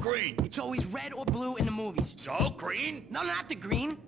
green? It's always red or blue in the movies. So, green? No, not the green.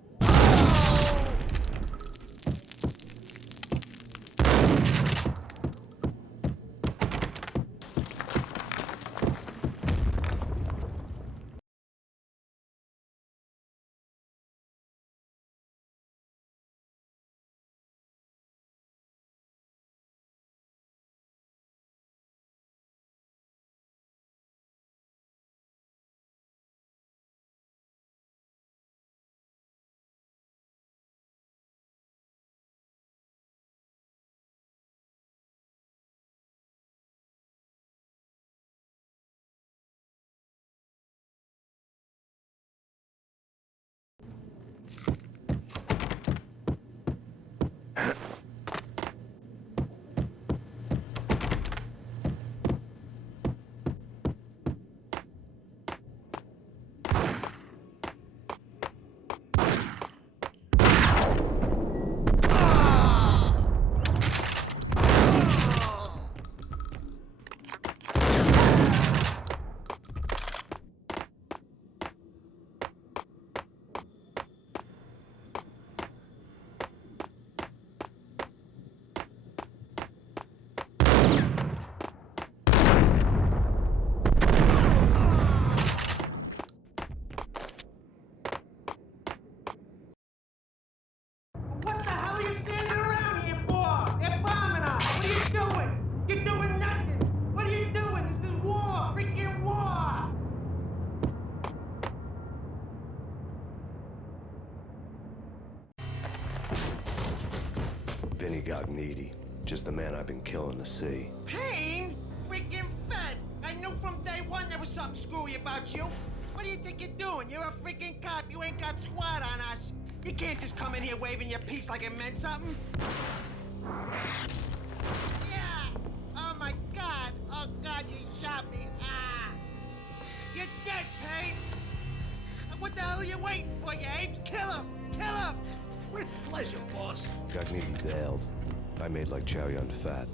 What the hell are you standing around here for? They're bombing us. What are you doing? You're doing nothing. What are you doing? This is war. Freaking war. Vinny Gognitti, just the man I've been killing to see. Payne? Freaking fed. I knew from day one there was something screwy about you. What do you think you're doing? You're a freaking cop. You ain't got squad on us. You can't just come in here waving your piece like it meant something. Yeah. Oh my God. Oh God, you shot me. Ah. You're dead, Payne. What the hell are you waiting for, you apes? Kill him. Kill him. With pleasure, boss. Gognitti bailed. I made like Chow Yun Fat.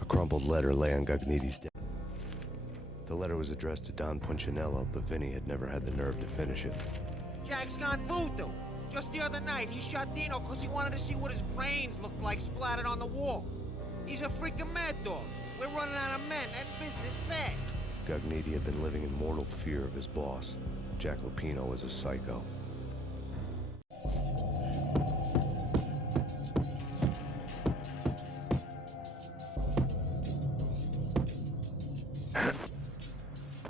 A crumpled letter lay on Gognitti's desk. The letter was addressed to Don Punchinello, but Vinny had never had the nerve to finish it. Jack's gone voodoo. Just the other night, he shot Dino because he wanted to see what his brains looked like splattered on the wall. He's a freaking mad dog. We're running out of men and business fast. Gognitti had been living in mortal fear of his boss. Jack Lupino was a psycho.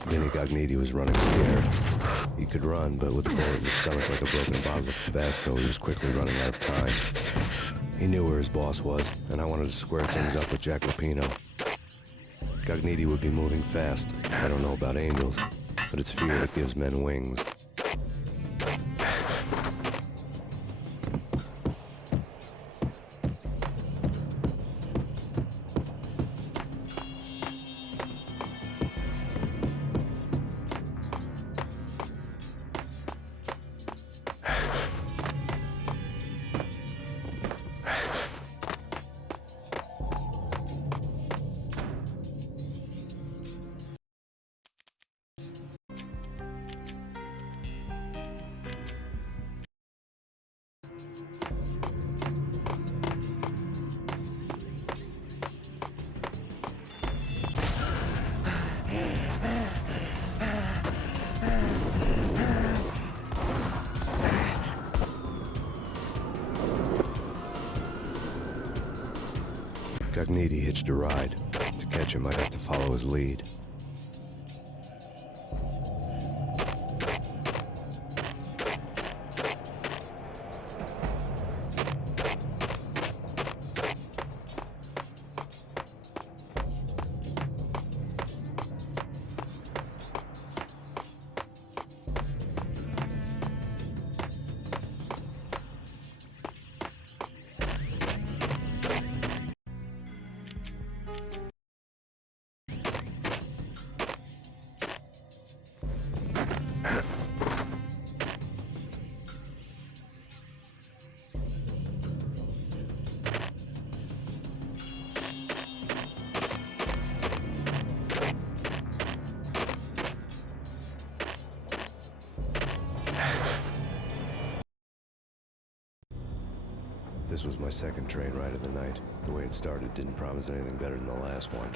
Vinny Gognitti was running scared. He could run, but with a bullet in his stomach like a broken bottle of Tabasco, he was quickly running out of time. He knew where his boss was, and I wanted to square things up with Jack Lupino. Gognitti would be moving fast. I don't know about angels, but it's fear that gives men wings. Gognitti hitched a ride. To catch him, I'd have to follow his lead. This was my second train ride of the night. The way it started didn't promise anything better than the last one.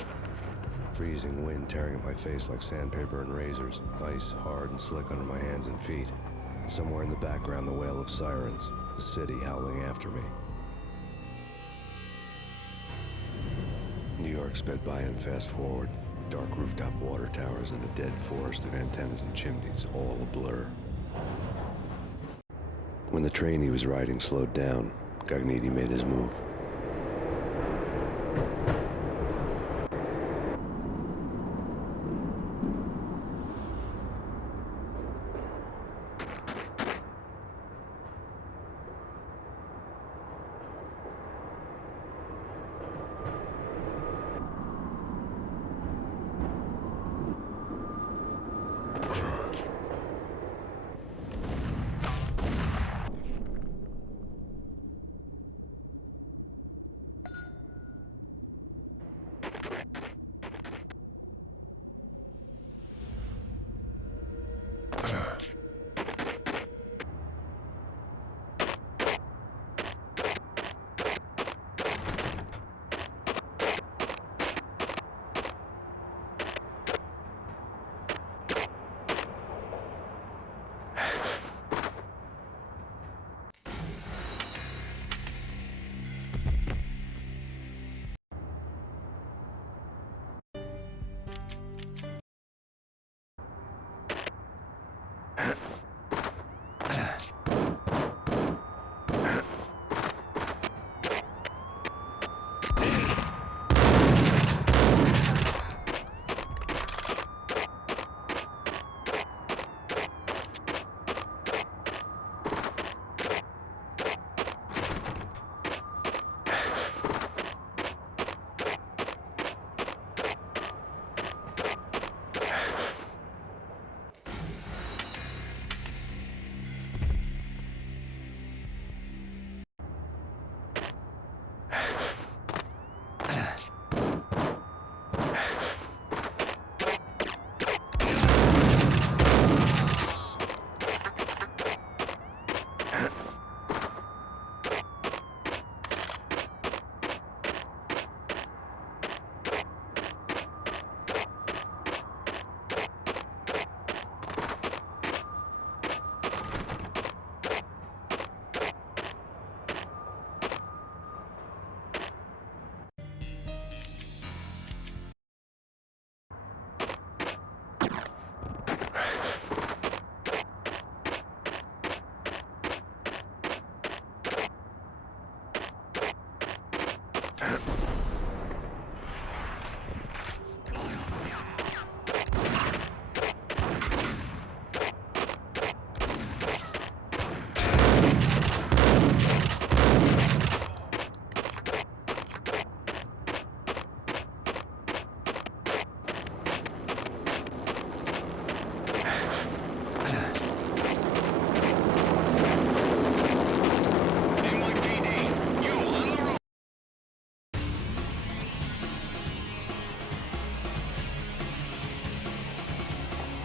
Freezing wind tearing at my face like sandpaper and razors, ice hard and slick under my hands and feet. Somewhere in the background, the wail of sirens, the city howling after me. New York sped by in fast forward. Dark rooftop water towers and a dead forest of antennas and chimneys, all a blur. When the train he was riding slowed down, Gognitti made his move.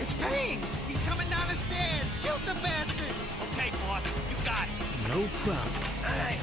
It's Payne! He's coming down the stairs! Shoot the bastard! Okay, boss, you got it. No problem. All right.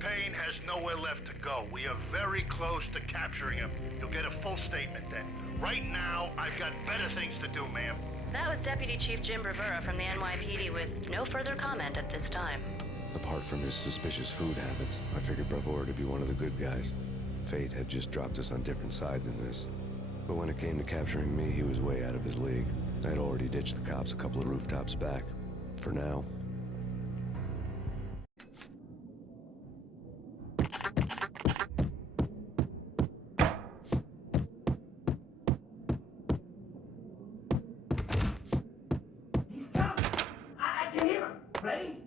Payne has nowhere left to go. We are very close to capturing him. You'll get a full statement then. Right now, I've got better things to do, ma'am. That was Deputy Chief Jim Rivera from the NYPD with no further comment at this time. Apart from his suspicious food habits, I figured Bravura to be one of the good guys. Fate had just dropped us on different sides in this. But when it came to capturing me, he was way out of his league. I'd already ditched the cops a couple of rooftops back. For now. He's coming! I can hear him! Ready?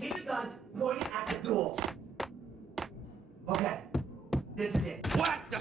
Keep your guns pointing at the door. Okay, this is it. What the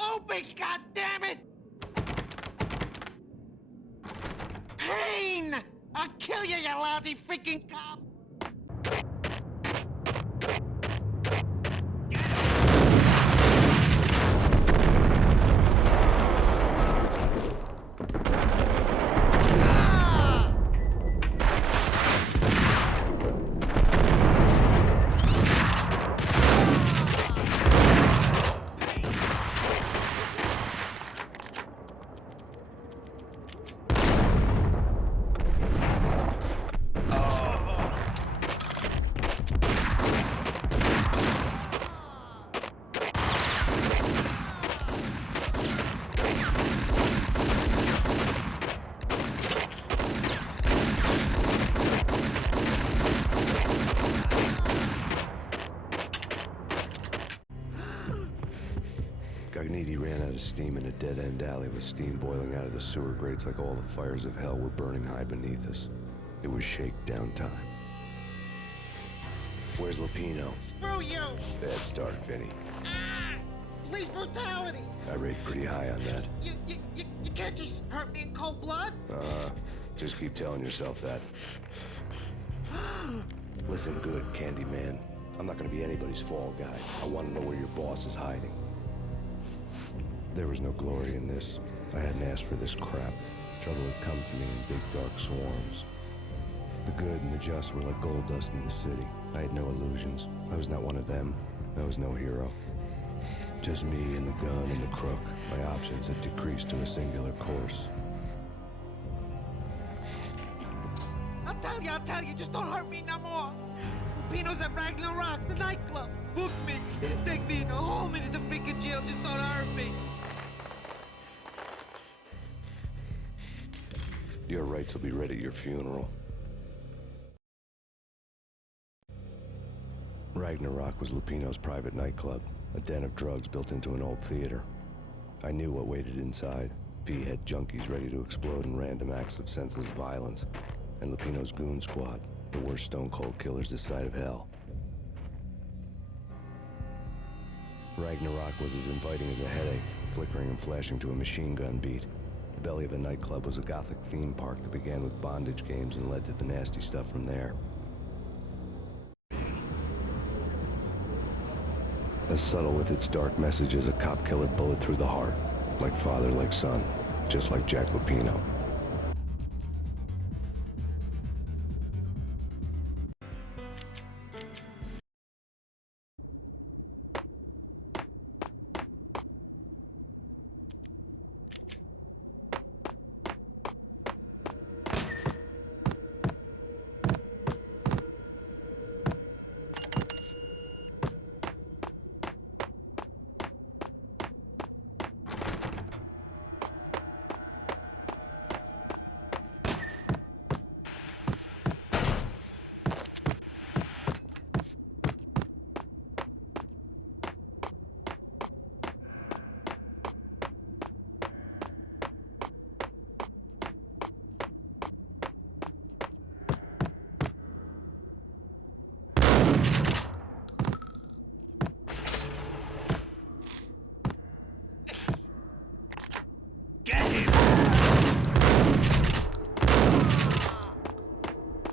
Open, goddammit! Payne! I'll kill you, you lousy freaking cop! steam in a dead-end alley with steam boiling out of the sewer grates like all the fires of hell were burning high beneath us. It was shakedown time. Where's Lupino? Screw you! Bad start, Vinny. Ah! Police brutality! I rate pretty high on that. You can't just hurt me in cold blood? Just keep telling yourself that. Listen good, Candyman. I'm not gonna be anybody's fall guy. I want to know where your boss is hiding. There was no glory in this. I hadn't asked for this crap. Trouble had come to me in big dark swarms. The good and the just were like gold dust in the city. I had no illusions. I was not one of them. I was no hero. Just me and the gun and the crook. My options had decreased to a singular course. I'll tell you, just don't hurt me no more. Lupino's at Ragnarok, the nightclub. Book me, take me in the home into the freaking jail, just don't hurt me. Your rights will be read at your funeral. Ragnarok was Lupino's private nightclub, a den of drugs built into an old theater. I knew what waited inside. V-head junkies ready to explode in random acts of senseless violence. And Lupino's goon squad, the worst stone-cold killers this side of hell. Ragnarok was as inviting as a headache, flickering and flashing to a machine gun beat. The belly of the nightclub was a gothic theme park that began with bondage games and led to the nasty stuff from there. As subtle with its dark message as a cop killer bullet through the heart. Like father, like son. Just like Jack Lupino.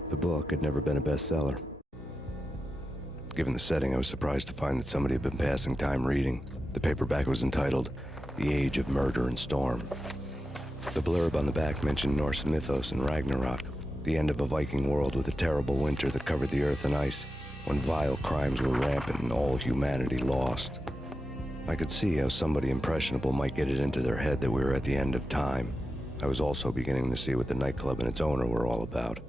The book had never been a bestseller. Given the setting, I was surprised to find that somebody had been passing time reading. The paperback was entitled, The Age of Murder and Storm. The blurb on the back mentioned Norse mythos and Ragnarok, the end of a Viking world with a terrible winter that covered the earth in ice, when vile crimes were rampant and all humanity lost. I could see how somebody impressionable might get it into their head that we were at the end of time. I was also beginning to see what the nightclub and its owner were all about.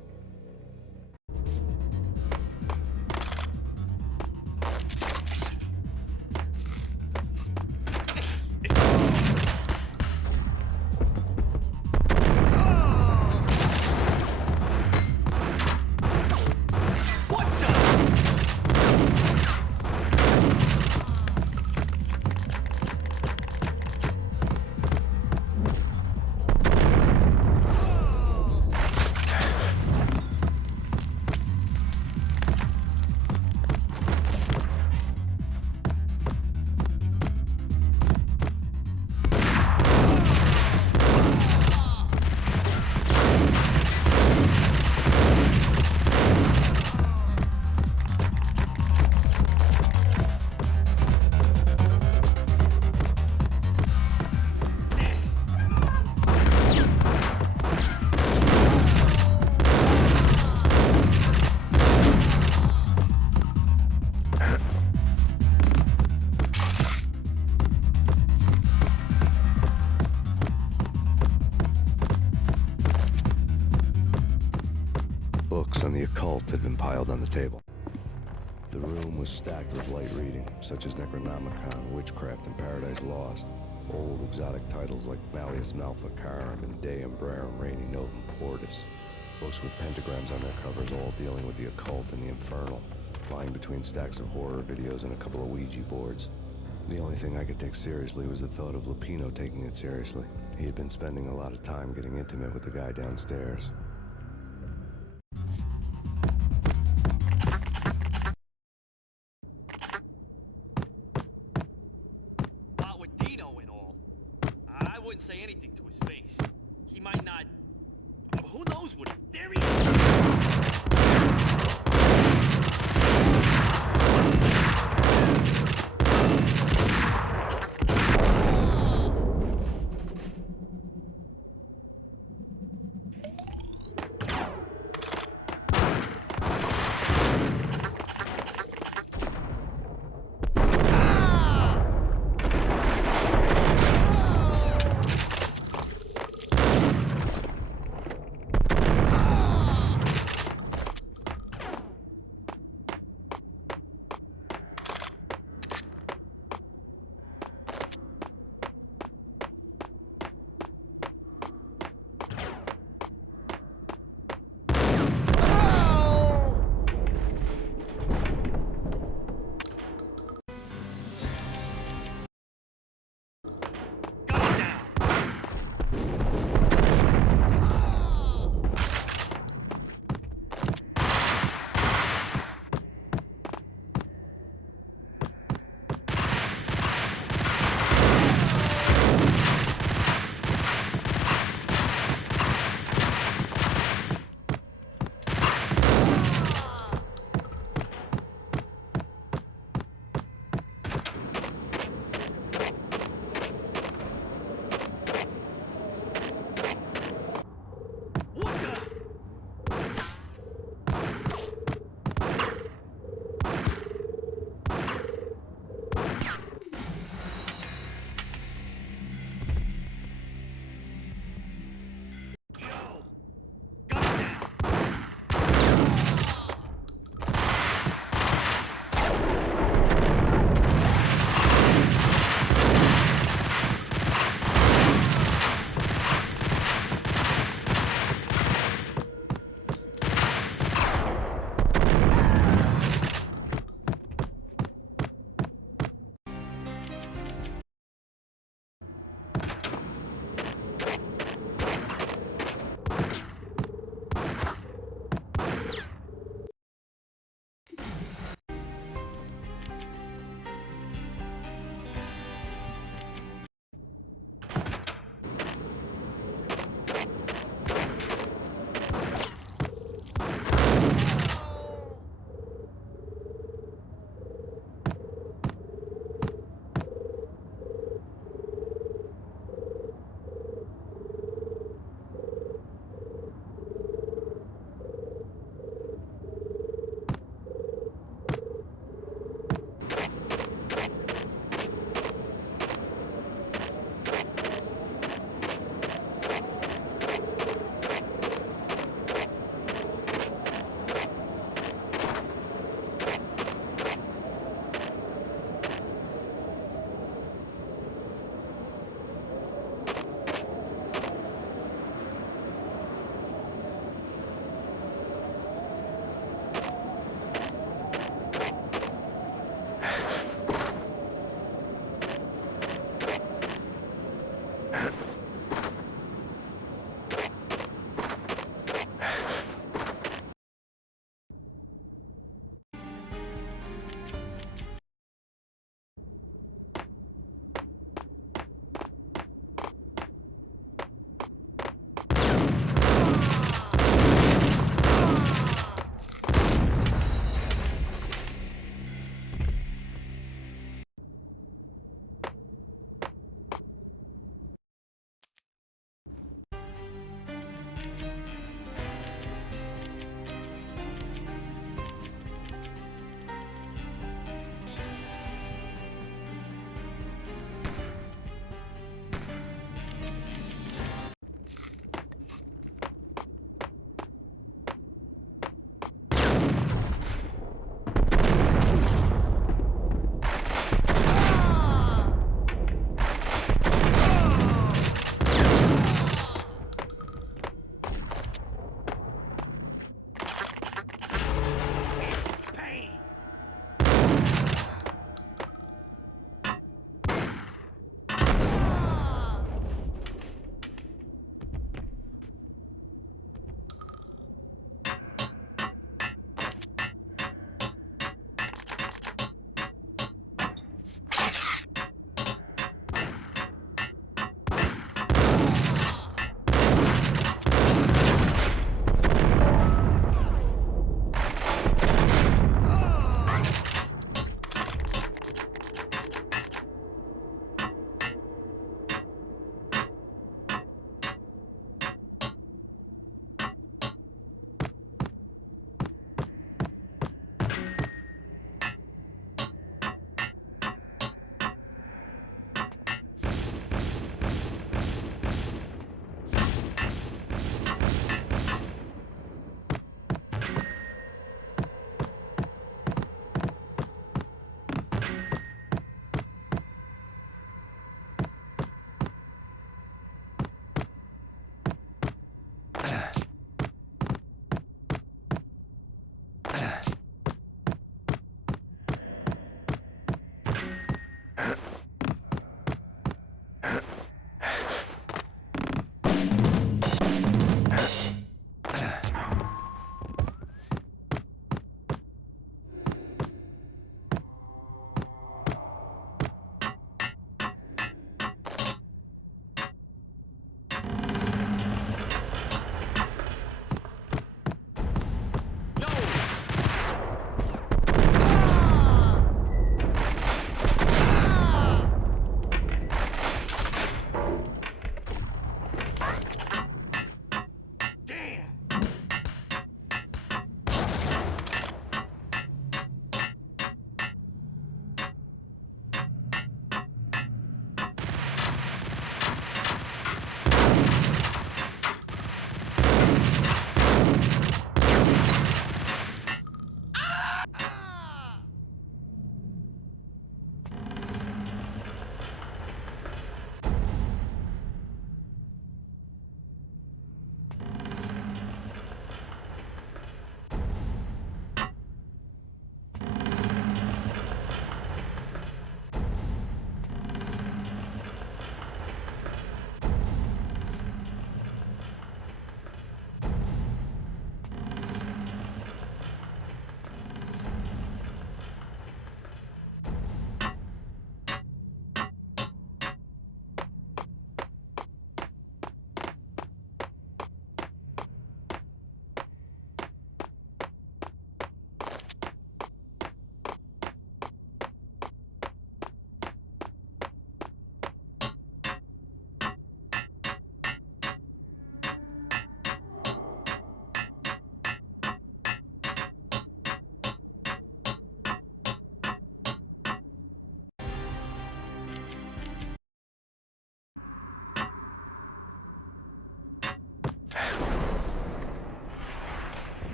Books on the occult had been piled on the table. The room was stacked with light reading, such as Necronomicon, Witchcraft, and Paradise Lost. Old exotic titles like Malleus Maleficarum and De Umbrarum Reini Novum Portis. Books with pentagrams on their covers, all dealing with the occult and the infernal, lying between stacks of horror videos and a couple of Ouija boards. The only thing I could take seriously was the thought of Lupino taking it seriously. He had been spending a lot of time getting intimate with the guy downstairs. Out with Dino and all. I wouldn't say anything to his face. He might not... Who knows what he... There he is!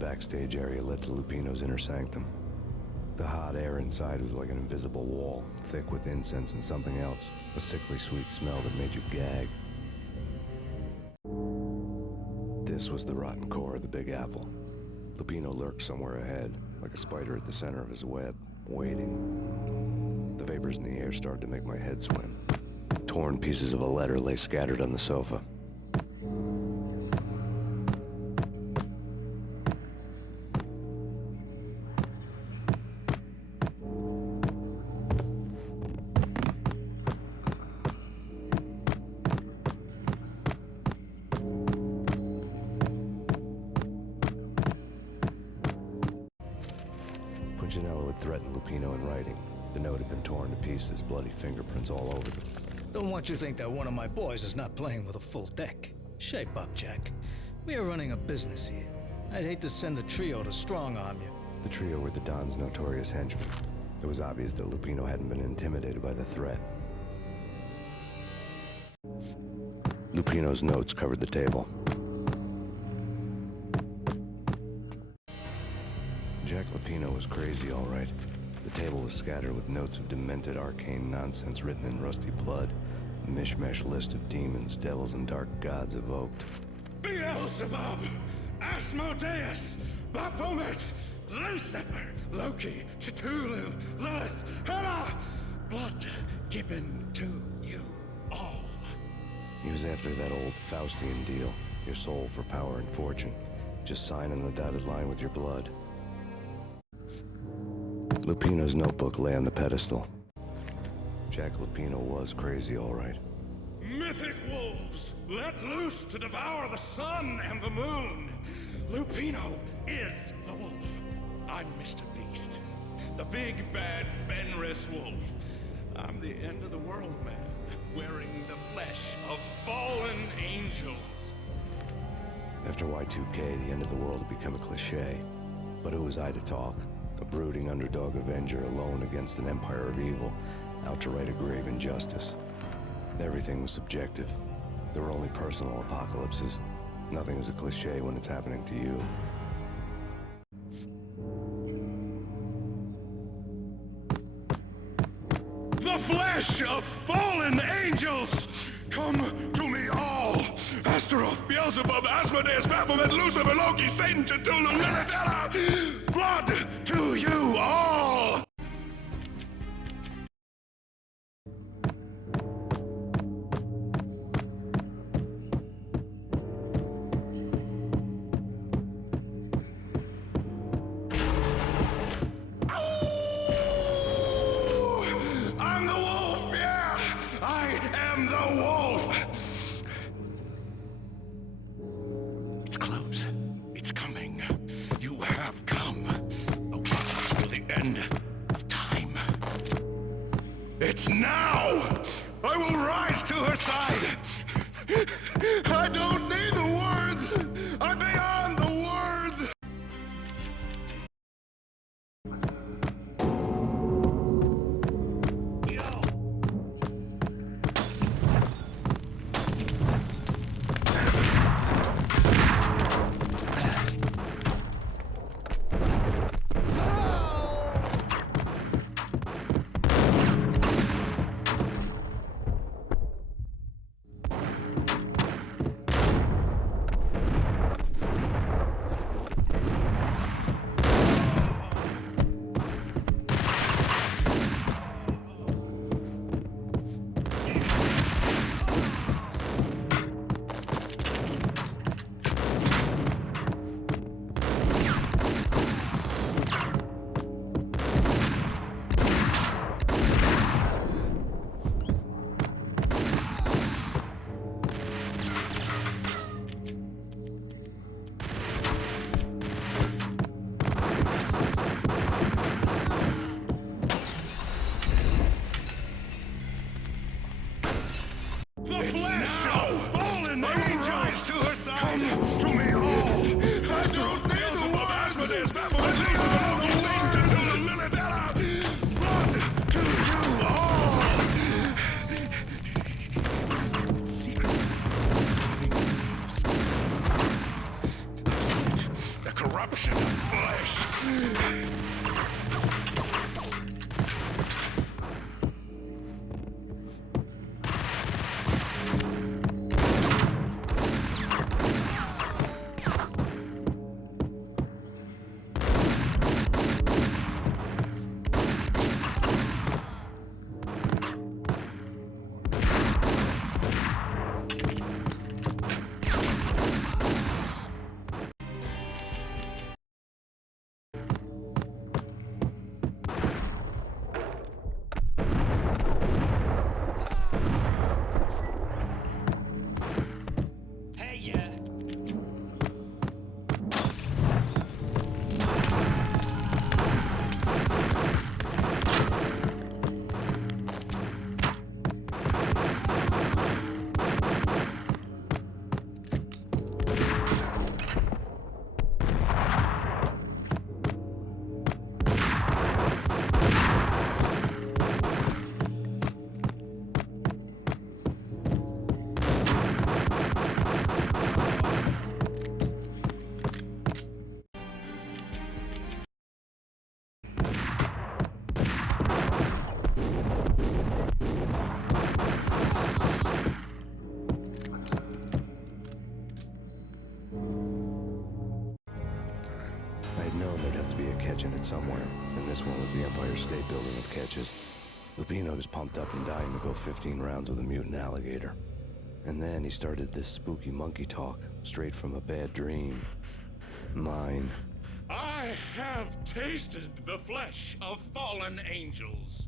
backstage area led to Lupino's inner sanctum. The hot air inside was like an invisible wall, thick with incense and something else, a sickly sweet smell that made you gag. This was the rotten core of the Big Apple. Lupino lurked somewhere ahead, like a spider at the center of his web, waiting. The vapors in the air started to make my head swim. Torn pieces of a letter lay scattered on the sofa. Punchinello had threatened Lupino in writing. The note had been torn to pieces, bloody fingerprints all over them. Don't want you to think that one of my boys is not playing with a full deck. Shape up, Jack. We are running a business here. I'd hate to send the trio to strong-arm you. The trio were the Don's notorious henchmen. It was obvious that Lupino hadn't been intimidated by the threat. Lupino's notes covered the table. Jack Lupino was crazy, all right. The table was scattered with notes of demented arcane nonsense written in rusty blood. A mishmash list of demons, devils, and dark gods evoked. Beelzebub, Asmodeus, Baphomet, Lucifer, Loki, Cthulhu, Lilith, Hela, blood given to you all. He was after that old Faustian deal. Your soul for power and fortune. Just sign on the dotted line with your blood. Lupino's notebook lay on the pedestal. Jack Lupino was crazy, all right. Mythic wolves, let loose to devour the sun and the moon. Lupino is the wolf. I'm Mr. Beast, the big bad Fenris wolf. I'm the end of the world man, wearing the flesh of fallen angels. After Y2K, the end of the world had become a cliche. But who was I to talk? A brooding underdog avenger alone against an empire of evil, out to right a grave injustice. Everything was subjective. There were only personal apocalypses. Nothing is a cliche when it's happening to you. The flesh of fallen angels! Come to me all! Astaroth, Beelzebub, Asmodeus, Baphomet, Lucifer, Loki, Satan, Cthulhu, Lilith, Hela! Blood to you all! I'm the wolf, yeah! I am the wolf! It's close. It's coming. You have come. To the end of time. It's now! I will rise to her side! I don't need the words! I'm beyond the words! somewhere, and this one was the Empire State Building of catches. Lupino was pumped up and dying to go 15 rounds with a mutant alligator. And then he started this spooky monkey talk, straight from a bad dream. Mine. I have tasted the flesh of fallen angels.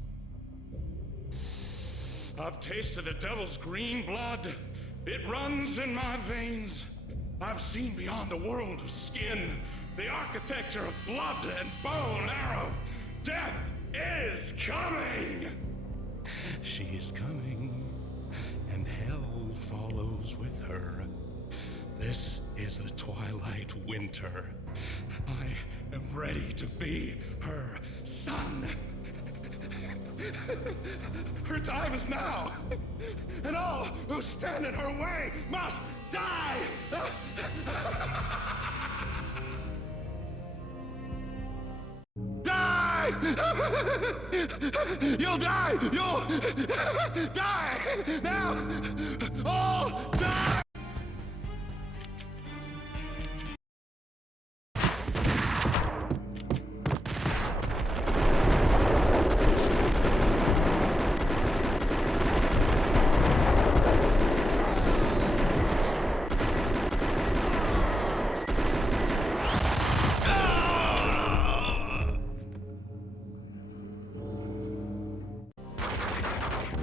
I've tasted the devil's green blood. It runs in my veins. I've seen beyond a world of skin, the architecture of blood and bow and arrow. Death is coming! She is coming, and hell follows with her. This is the twilight winter. I am ready to be her son. Her time is now, and all who stand in her way must die! Die! You'll die! You'll die! Now! All die!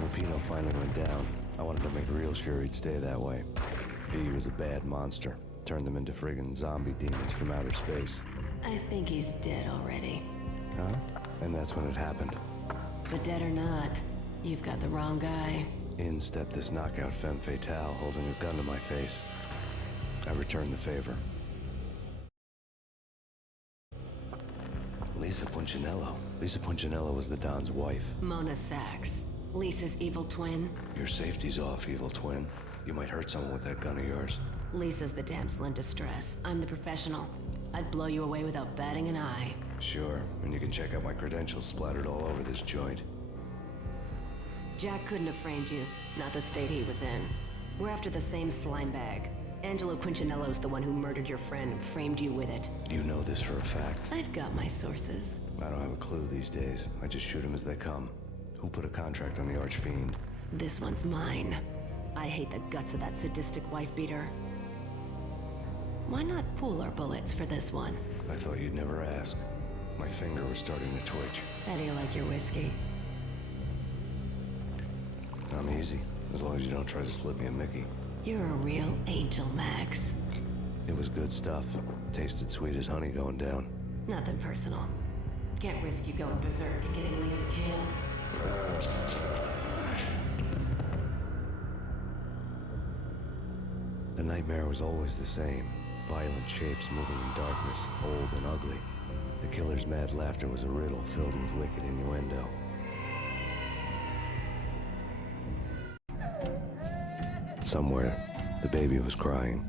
Lupino finally went down. I wanted to make real sure he'd stay that way. V was a bad monster. Turned them into friggin' zombie demons from outer space. I think he's dead already. Huh? And that's when it happened. But dead or not, you've got the wrong guy. In stepped this knockout femme fatale, holding a gun to my face. I returned the favor. Lisa Punchinello. Lisa Punchinello was the Don's wife. Mona Sachs. Lisa's evil twin. Your safety's off, evil twin. You might hurt someone with that gun of yours. Lisa's the damsel in distress. I'm the professional. I'd blow you away without batting an eye. Sure, and you can check out my credentials splattered all over this joint. Jack couldn't have framed you. Not the state he was in. We're after the same slime bag. Angelo Quincinello's the one who murdered your friend and framed you with it. You know this for a fact. I've got my sources. I don't have a clue these days. I just shoot them as they come. Who put a contract on the Archfiend? This one's mine. I hate the guts of that sadistic wife-beater. Why not pool our bullets for this one? I thought you'd never ask. My finger was starting to twitch. How do you like your whiskey? I'm easy, as long as you don't try to slip me a Mickey. You're a real angel, Max. It was good stuff. Tasted sweet as honey going down. Nothing personal. Can't risk you going berserk and getting Lisa killed. The nightmare was always the same. Violent shapes moving in darkness, old and ugly. The killer's mad laughter was a riddle filled with wicked innuendo. Somewhere, the baby was crying.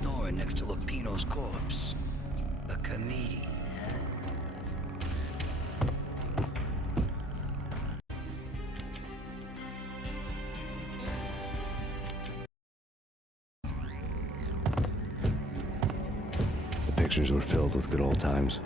snoring next to Lupino's corpse. A comedian, huh? The pictures were filled with good old times.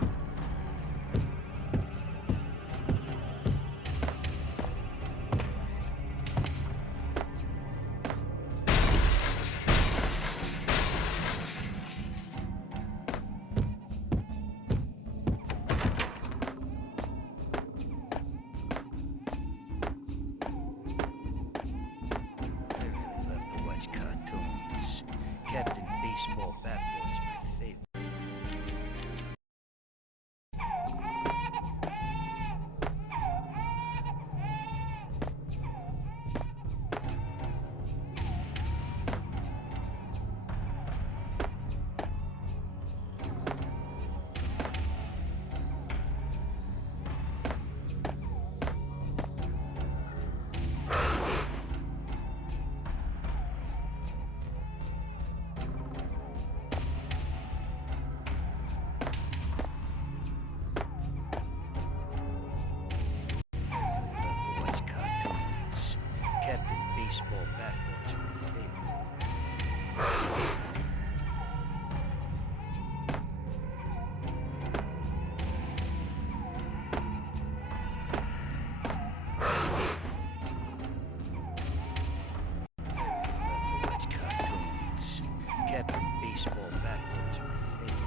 I really love to watch cartoons. Captain Baseball Backboard's my favorite. Watch cartoons. Captain Baseball Backboard's my favorite. Watch cartoons. Captain Baseball Backboard's my favorite.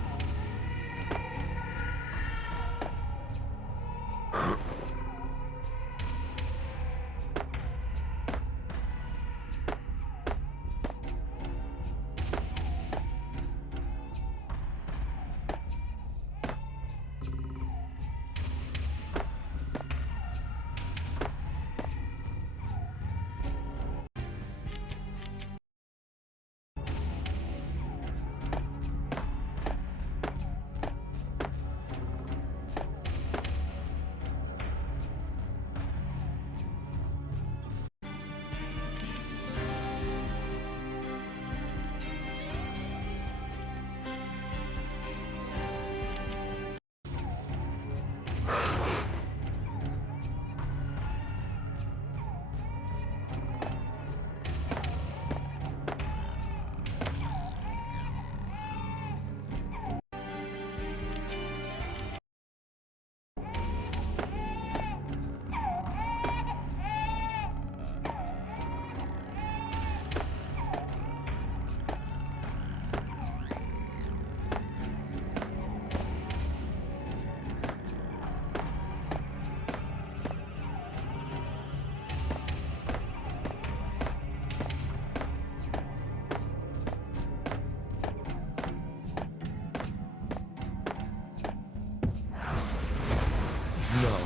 No.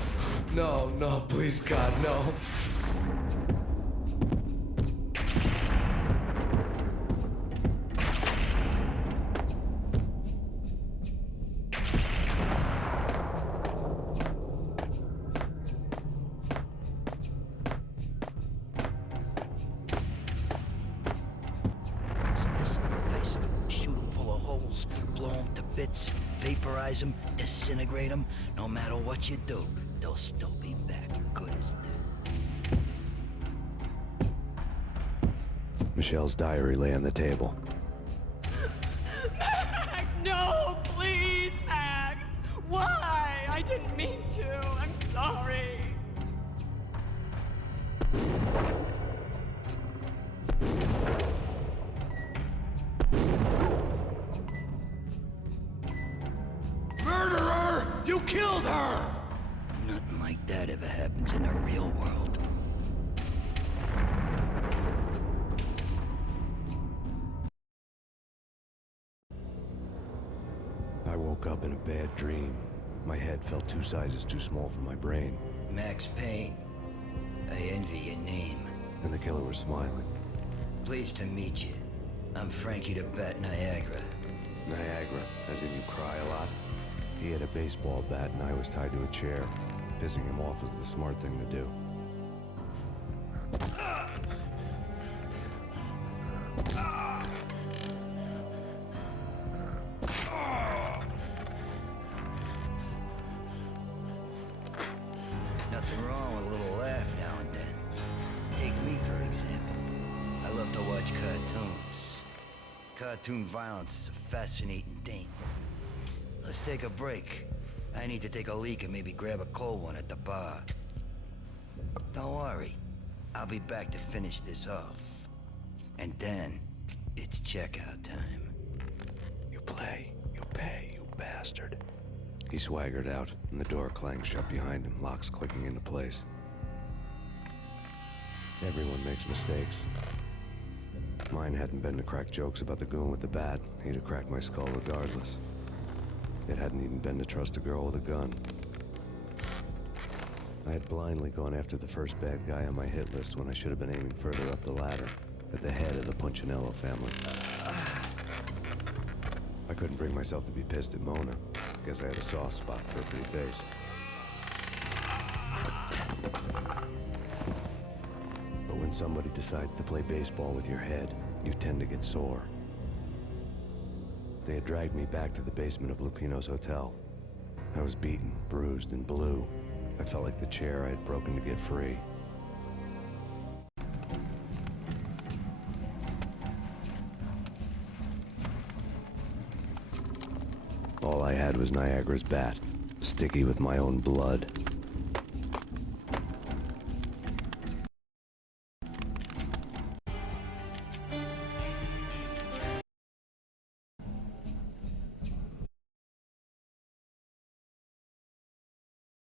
No, no, please, God, no. Slice them, shoot them full of holes, blow them to bits, vaporize them, disintegrate them. No matter what you do, they'll still be back good as new. Michelle's diary lay on the table. Max, no, please, Max. Why? I didn't mean to. I'm sorry. Murderer! You killed her! Nothing like that ever happens in the real world. I woke up in a bad dream. My head felt 2 sizes too small for my brain, Max Payne, I envy your name. and the killer was smiling. Pleased to meet you. I'm Frankie the Bat Niagara. Niagara, as in you cry a lot? He had a baseball bat and I was tied to a chair. Pissing him off was the smart thing to do. cartoon violence is a fascinating thing. Let's take a break. I need to take a leak and maybe grab a cold one at the bar. Don't worry. I'll be back to finish this off. And then, it's checkout time. You play, you pay, you bastard. He swaggered out, and the door clanged shut behind him, locks clicking into place. Everyone makes mistakes. Mine hadn't been to crack jokes about the goon with the bat. He'd have cracked my skull regardless. It hadn't even been to trust a girl with a gun. I had blindly gone after the first bad guy on my hit list when I should have been aiming further up the ladder, at the head of the Punchinello family. I couldn't bring myself to be pissed at Mona. Guess I had a soft spot for a pretty face. But when somebody decides to play baseball with your head, you tend to get sore. They had dragged me back to the basement of Lupino's hotel. I was beaten, bruised, and blue. I felt like the chair I had broken to get free. All I had was Niagara's bat, sticky with my own blood.